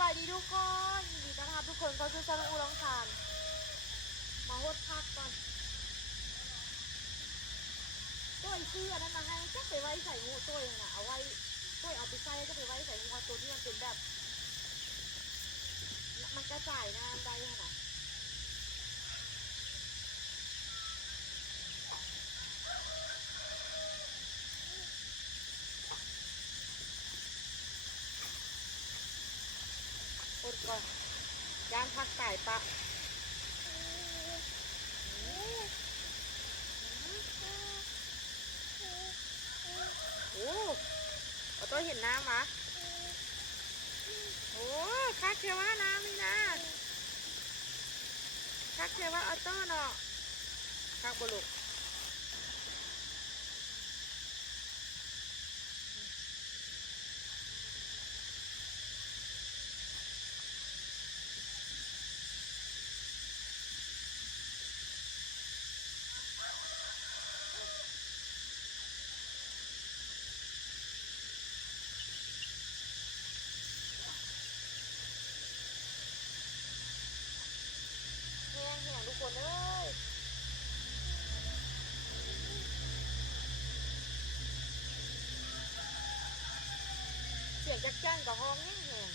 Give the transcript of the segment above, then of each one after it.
บายดีทุกคนยินดีต้อนรับทุกคนเข้าสู่ช่องอูร้องทานมาโหดพักก่อนตัวอีซื้ออันนั้นมาให้จะไปไว้ใส่งูตัวเองนะเอาไว้ตัวเอาไปใส่จะไปไว้ใส่งูตัวที่มันเป็นแบบมันกระจายน้ำได้ขนาดอดก่อนย่างพักไก่ปะโอ้เอาตัวเห็นน้ำมะโอ้คักเทว่าน้ำนี่นะคักเทว่าเอาตัวเนาะคักบลุกแห้งแห้งทุกคนเอ้ยเสียงจักจั่นกับห้องแห้งแห้ง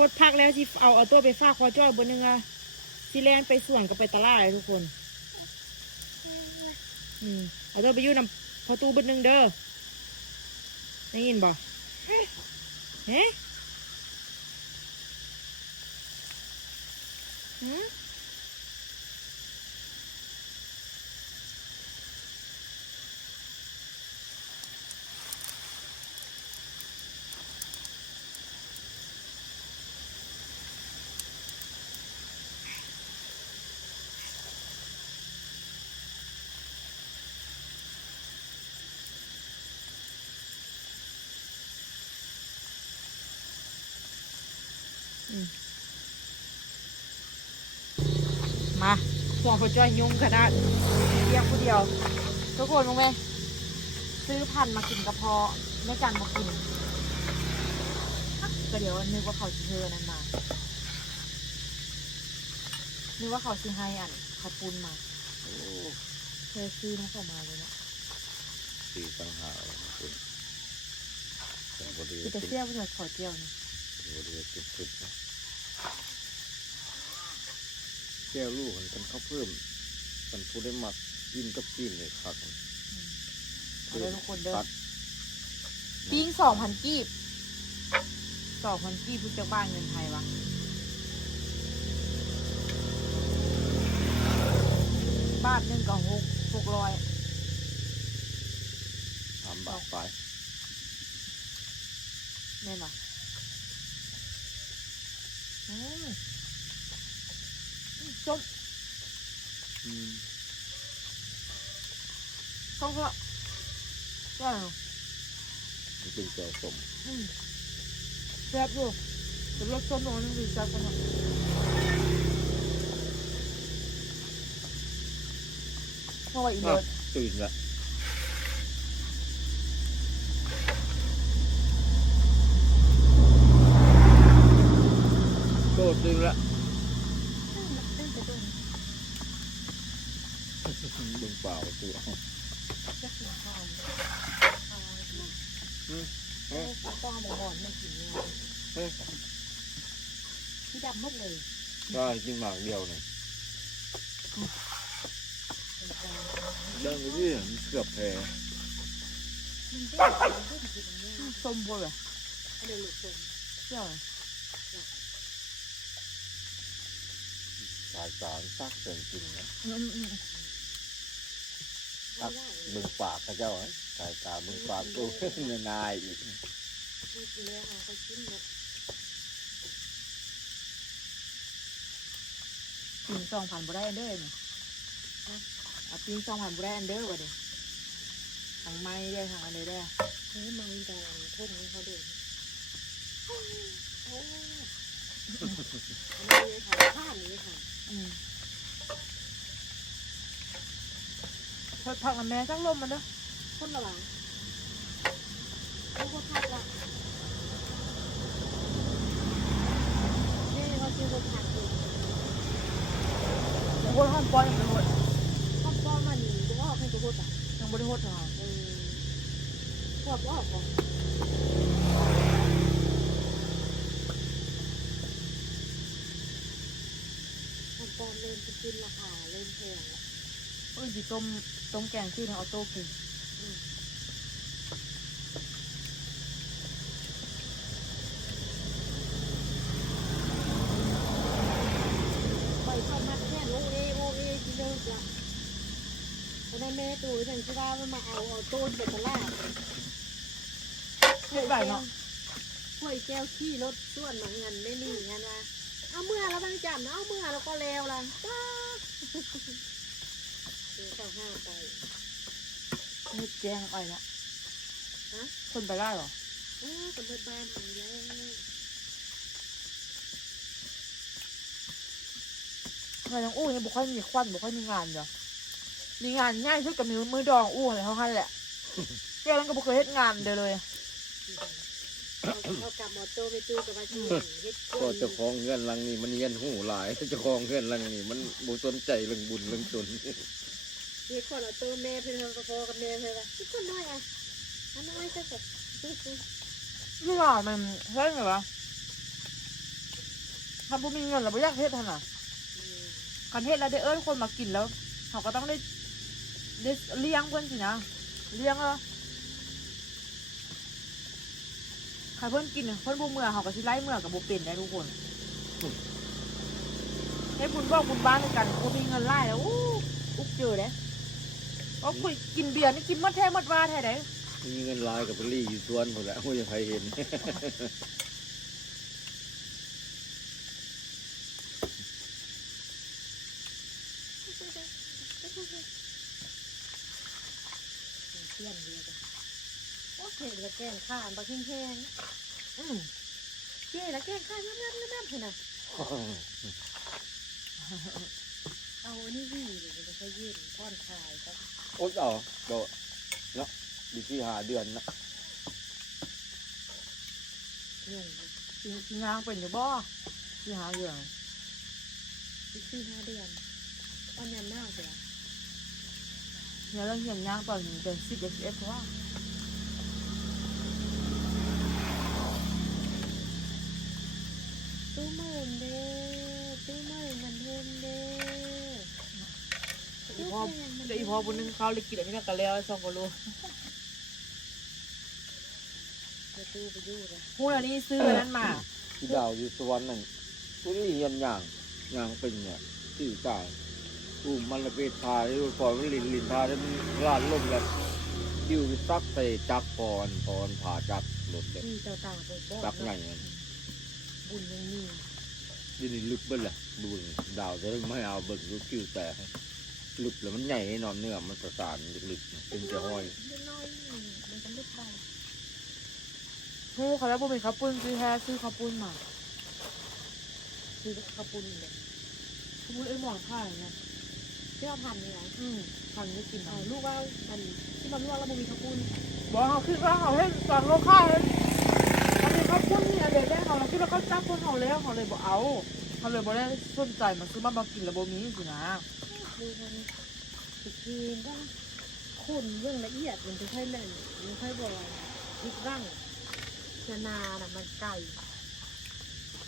พดพักแล้วที่เอาตัวไปฝากคอจ้อยบนนึงอะที่แลนไปส่วนกับไปตลาดเลยทุกคนเอาตัวไปยื่นนำพอตู้บนนึงเด้อได้ยินบ่เฮ้มาหัวเขาจ้อยยุ่งขนาดเรียกผู้เดียวทุกคนรู้ไหมซื้อพันมากินกระเพาะไม่กันมากินก็เดี๋ยวนึกว่าเขาเธอนั้นมานึกว่าเขาซื้อให้อันเขาปุ้นมาโอ้เธอซื้อน้องเขามาเลยนะสี่ต่างหากคุณคือจะเสี้ยวเพื่อขอเจียวนี่บริเวณจุดๆนะแก้วลูกกันเขาเพิ่มกันผู้ได้หมักกินกับกินเลยครับเอาเลยทุกคนเด้อปิ้ง2,000 กีบ2,000 กีบพูดจากบ้านเงินไทยวะบาทนึงก็600 3 บาทไปแม่นปะส้มส้มก็ได้เหรอมันเป็นแก้วส้มแซ่บอยู่แต่รสส้มตรงนั้นคือแซ่บกว่านะเพราะว่าอีเลิศตื่นละโดดตื่นละตั้งแต่ตัว เบิ่งเปล่าตัวเอา จะกินข้าวเอาไว้กิน เฮ้ย ต้องเอาหมูหอนมากินเนี่ย เฮ้ย ที่ดำหมดเลย ได้กินหมากเดียวเนี่ยเดินไปที่มันเกือบแพ้ ส้มบ่เลย เดี๋ยวหลุดผม เจ้า สายสารซักเกินจริงนะ อืม ซักเบิ่งปากพระเจ้าไอ้สายตาเบิ่งปากตัว เงินนายอีก ไม่กินแล้วเอาไปกินหมด ปีน2,000บ่ได้อันเด้อนี่เอาปีน2,000บ่ได้อันเด้อว่ะดิทางไม้ได้ทางอะไรได้ เฮ้ยมันแดงทุ่งนี้เขาดูโอ้อันนี้เลยค่ะผ้านี้ค่ะ เพิ่นพักกับแม่จังลมมันเด้อ คนละหลังเขาก็พักละนี่เขาซื้อคนพักอยู่ โอ้ยห้องปอยยังบ่ได้โหด ข้าวป้อมันนี่จะว่าให้ตัวคนอ่ะ ยังบ่ได้โหดเท่าไหร่ พวกว่าของข้าวป้อเริ่มจะขึ้นราคาเริ่มแพงละ เอ้ยสิต้มแกงที่ทางออโต้กิน ไปเข้ามาแค่โอเอที่เลิกละตอนนั้นแม่ตัวฉันคิดว่ามันมาเอาต้นไปตลาด เฮ็ดได้เนาะ ห้วยแก้วขี้รถส่วนมาเงินไม่มีงั้นว่าเอาเมื่อแล้วบางจันเอาเมื่อแล้วก็แล้วล่ะว้าเดี๋ยวเข้าห้าไป เฮ็ดแกงไปเนาะ ฮะ คนไปได้เหรอ สมมติบ้านทำแล้ว ทำไมน้องอู้เนี่ยบ่ค่อยมีควันบ่ค่อยมีงานเด้อมีงานง่ายสุดก็มีมือดองอู้อะไรเท่านั้นแหละแกนั้นก็บ่เคยเฮ็ดงานเด้อเลย เขากลับมอโต้ไปจูกับมาจูเฮ็ด ก็เจ้าของเงินหลังนี่มันเย็นหูหลายเจ้าของเงินหลังนี่มันบ่สนใจเรื่องบุญเรื่องจน เฮ็ดคนเอาโต้แม่เพื่อนพอกับแม่เพื่อนว่าทุกคนน้อยอ่ะอันน้อยก็แบบ นี่ว่ามันเฮ็ดไงวะถ้าบ่มีเงินแล้วบ่อยากเฮ็ดหั่นน่ะคันเฮ็ดแล้วได้เอิ้นคนมากินแล้วเขาก็ต้องได้เลี้ยงเพิ่นสินะเลี้ยงแล้วใครเพิ่นกินเพิ่นบ่เมื่อเขาก็สิไล่เมื่อก็บ่เป็นได้ทุกคนให้บุญบอกบุญบ้านด้วยกันบ่มีเงินไล่แล้วอุกเจอเด้เพราะคุยกินเบียร์นี่กินหมดแท้หมดว่าแท้เด้ มีเงินหลายกับไปรีอยู่สวนหมดแล้วไม่มีใครเห็น เพื่อนเดียวกันโอเคแล้วแกงข้าวบะแห้งเจ๊แล้วแกงข้าวน้ำเห็นไหมเอาอันนี้วิ่งเลยมันจะยืดท่อนคลายก็ โอ๊ยเอาโดดเนาะดีที่หาเดือนนะ ยุ่ง กินงานเป็นอยู่บ่สิหาเรื่อง 4-5 เดือนตอนยันหน้าเสีย เนี่ยเราเห็นยางตอนนี้เป็น10 fps เพราะว่า ตู้หมื่นเด้ตู้หมื่นมันเทินเด้ อีพอเดี๋ยวอีพอบุญนึงเขาเลยกินอันนี้ก็แล้ว2กิโล จะตู้ไปยู่เลย ฮู้แล้วนี่ซื้ออันนั้นมา ที่ดาวอยู่สวรรค์นั่นผู้นี้เห็นอย่างเป็นเนี่ยที่ตายมันละเปทาที่ปล่อยมันลินทาแล้วมันลาดล่มแล้วดิ้วซักใส่จักรพรผ่าจักรหลุดเลย ที่เจ้าต่างไปบอก จักรใหญ่ บุญยังมี ดินี่ลึกเบิ้ลแหละดูดาวจะไม่เอาเบิ่งดูคิ้วแต่ลึกแล้วมันใหญ่ให้นอนเนื้อมันประสานลึกๆเป็นจะห้อย น้อยมันจะลึกไป ฮู้เขาแล้วบ่มีข้าวปุ้นซื้อแท้ซื้อข้าวปุ้นมา คือข้าวปุ้นเลย ข้าวปุ้นไอ้หมอนข้าวอย่างเงี้ย เชื่อพันนี่ไง ทานไม่กิน เอา เอา ลูกว่ามันที่มันลวกแล้วมันมีข้าวปุ้น บอกเขาคิดว่าเขาให้ตอนโลค่าเลยเขามีข้าวปุ้นนี่อะไรได้เขาเราคิดว่าเขาจับคนเขาแล้วเขาเลยบอกเอาเขาเลยบอกได้สนใจมาซื้อมากินแล้วบ่มีสินะ ดูมัน ตะกี้ก็คนเรื่องละเอียดมันจะค่อยเล่นมันค่อยบ่อยคิดบ้างนาน่ะมันไก่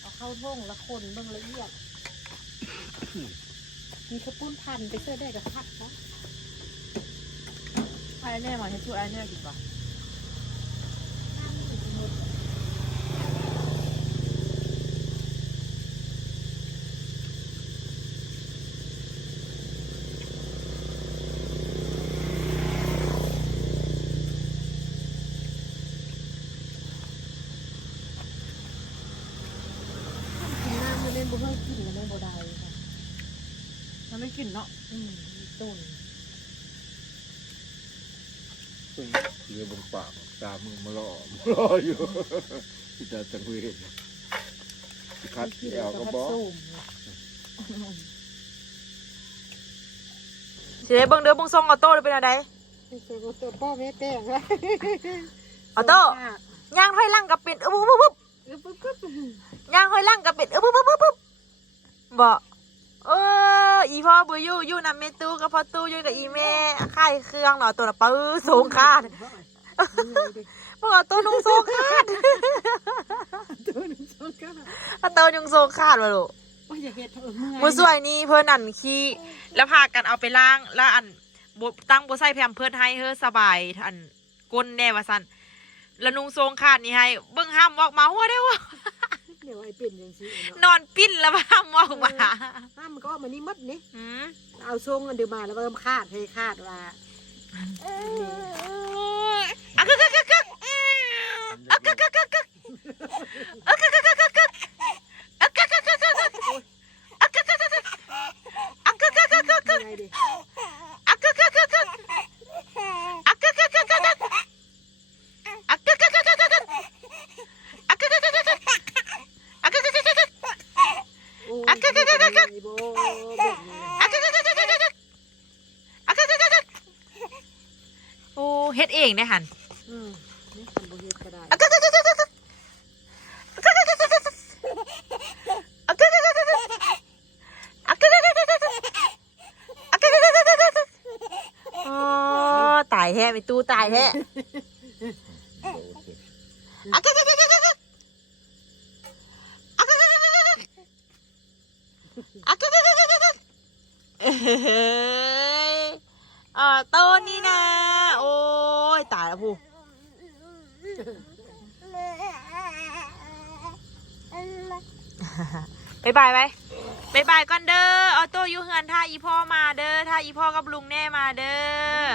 เอาเข้าท่งละคนเบื้องละเอียดมีข้าวปุ้นพันไปเสื้อได้กับพักนะ ไอ้แน่มาให้ช่วยไอ้แน่กินป่ะกินน้ำมันเล่นบุเฮกินกันในโบได้ค่ะ มันไม่กินเนาะ ตุ่น ซึ่งเรือบงปากตามึงมาล่ออยู่ที่จะจังเวรคัดแอวก็บอก สิได้เบิ่งเด้อเบิ่งทรงออโต้เลยเป็นอะไร ตัวพ่อแม่แป้งละ ออโต้ย่างห้อยหลังกับเป็ดปุ๊บปุ๊บปุ๊บ ปึ๊บย่างห้อยหลังกับเป็ดปุ๊บปุ๊บปุ๊บปุ๊บบอกอีพ่อบุยอยู่นำเมตู้กับพ่อตู้อยู่กับอีแม่ค่ายเครื่องเนาะตัวน่ะปื้อสูงคาดบอกตัวนุ่งสูงคาด ตัวนึงสองก้า ตัวนุ่งสูงคาดวะลูก ว่าอย่าเฮ็ดเมื่อย มือสวยนี่เพื่อนอันขี้แล้วพากันเอาไปล้างแล้วอันตั้งโบใส่แพมเพื่อนให้เฮ้อสบายอันก้นแน่ว่าสันแล้วนุ่งทรงคาดนี่ให้เบิ่งห้ามออกมาหัวได้วะ เดี๋ยวไอ้เป็นอย่างนี้ นอนปิ้นแล้วห้ามออกมา ห้ามมันก็ออกมานี่มัดนี่ อืม เอาทรงกันเดี๋ยวมาแล้วก็คาดให้คาดว่า อะกึกกึกกึกกึกอะกึกกึกกึกกึกอะกึกกึกกึกกึกกึกอะกึกกึกกึกกึกกึกอะกึกกึกกึกกึกอะกึกกึกกึกกึกกึก ยังไงดิ อะกึกกึกกึกกึกอะกึกกึกกึกกึกอะกึกกึกกึกกึกอะกึกกึกกึกกึกอะกึกกึกกึกกึกอะกึกกึกกึกกึกโอ้ยอะกึกกึกกึกกึก โอ้เฮ็ดเองได้หัน นี่ทำบุญก็ได้ อะกึกกึกกึกกึกกึกอะกึกกึกกึกกึกกึกอะกึกกึกกึกกึกกึกอะกึกกึกกึกกึกอะกึกกึกกึกกึกอะกึกกึกกึกกึกกึกโอ้ตายแท้ไม่ตู้ตายแท้อะกึกกึกกึกกึกกึกอะกึกกึกกึกกึกกึกอะกึกกึกกึกกึกกึกเอ้ยต้นนี่นะโอ้ยตายแล้วพูบายบายไหมบายบายก่อนเด้อออโต้อยู่เฮือนถ้าอีพ่อมาเด้อถ้าอีพ่อกับลุงแน่มาเด้อ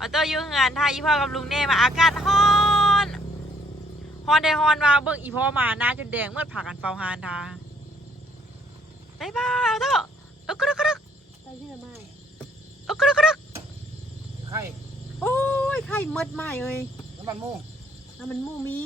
ออโต้อยู่เฮือนถ้าอีพ่อกับลุงแน่มาอากาศฮ้อนฮ้อนได้ฮ้อนว่าเบิ่งอีพ่อมาหน้าจนแดงเมื่อผ่ากันเฝ้าหานทาบายบายออโต้กระดึกกระดึก ไปที่ไหน กระดึกกระดึก ไข่ โอ้ยไข่มดใหม่เอ้ย น้ำมันมู น้ำมันหมูมี